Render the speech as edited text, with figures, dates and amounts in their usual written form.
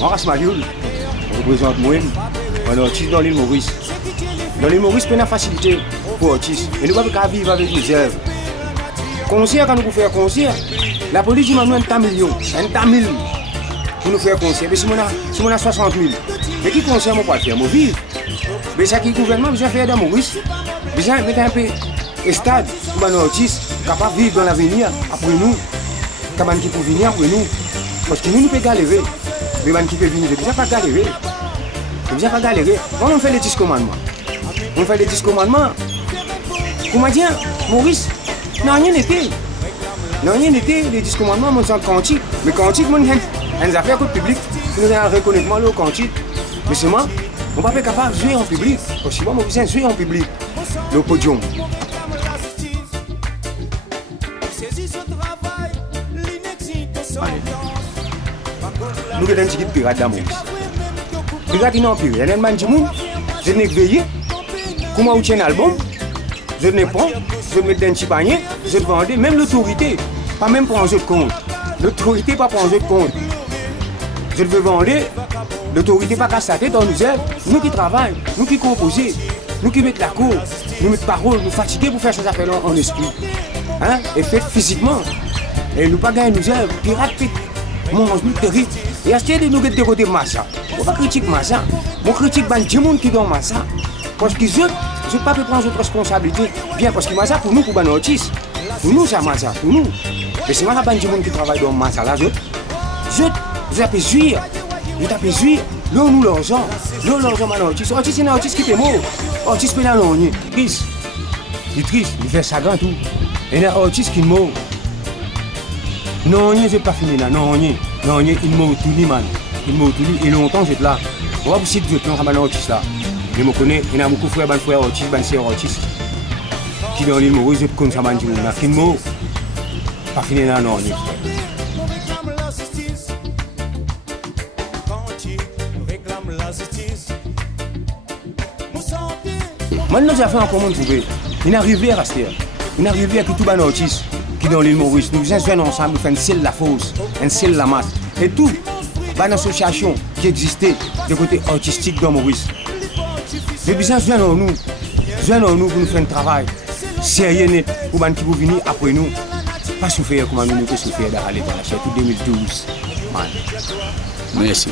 On reste Madioul, on représente moi-même, un artiste dans l'île Maurice. Dans l'île Maurice, on a facilité pour l'artiste. Et nous ne pouvons pas vivre avec les œuvres. Concert, quand nous pouvons faire concert, la police dit maintenant un million, un million pour nous faire concert. Mais si on a 60 000, mais qui concert, on peut faire, on vivre. Mais ça qui est le gouvernement, besoin de faire dans Maurice, besoin de mettre un peu de stade pour nos artistes capables de vivre dans l'avenir après nous, capables qui peuvent venir après nous. Parce que nous, nous pouvons galérer. Mais les gens qui peuvent venir, ils ne pas galérer. Ils ne pas galérer. On fait les 10 commandements. On fait les 10 commandements. Comment dire, Maurice, non, rien n'était. Non, rien n'était. Les 10 commandements, on s'en cantique. Mais cantique, on a une affaire publique. Nous avons un reconnaissement au cantique. Mais seulement, on ne peut pas être capable de jouer en public. Parce que moi, je jouer en public. Le podium. Nous avons un petit pirate dans Maurice. Pirate, il n'a pas pirate. Il y a un man qui dit, je n'ai veillé. Comment vous tiens un album? Je ne prends, je mets dans un petit panier, je vends, même l'autorité, pas même pour un jeu de compte. L'autorité, pas pour un jeu de compte. Je veux vendre, l'autorité, pas qu'à sa tête, on nous aide, nous qui travaillons, nous qui composons, nous qui mettons la cour, nous mettons parole, nous fatigués pour faire ces affaires en esprit. Hein? Et fait physiquement. Et nous pas gagner nous aide, pirate, mange nous terrible. Et acheter des nouveaux de côté de Massa. On ne va pas critiquer Massa. On critique les gens qui sont dans Massa. Parce que je ne peux pas prendre notre responsabilité. Bien, parce que Massa, pour nous, pour les artistes, pour nous, c'est Massa, pour nous. Mais c'est moi les gens qui travaillent dans Massa, là, je peux jouir. Je peux jouir. Là, nous, l'argent. Là, l'argent, les artistes. L'artiste, c'est un artiste qui est mort. L'artiste, c'est un artiste triste. Il est triste, il fait ça grand tout. Et un artiste qui est mort. Non, je n'ai pas fini là. Non, il mort tout le monde. Il mort tout le monde. Et longtemps, j'étais là. On va vous citer de temps, un artiste là. Je me connais, il y a beaucoup de frères autistes, des sœurs autistes qui dans l'île Maurice, je connais ça, qui ne m'ont pas fini là, non. Maintenant, j'ai fait un comment trouver. Il arrive à rester. Il arrive à tout les autistes qui dans l'île Maurice. Nous faisons ensemble, nous faisons une seule la fosse, une seule la masse. Et tout, une association qui existait de côté artistique dans Maurice. J'ai besoin de nous pour nous faire un travail sérieux pour les gens qui vont venir après nous. Pas souffrir comme nous avons souffert dans l'état, surtout 2012. Merci.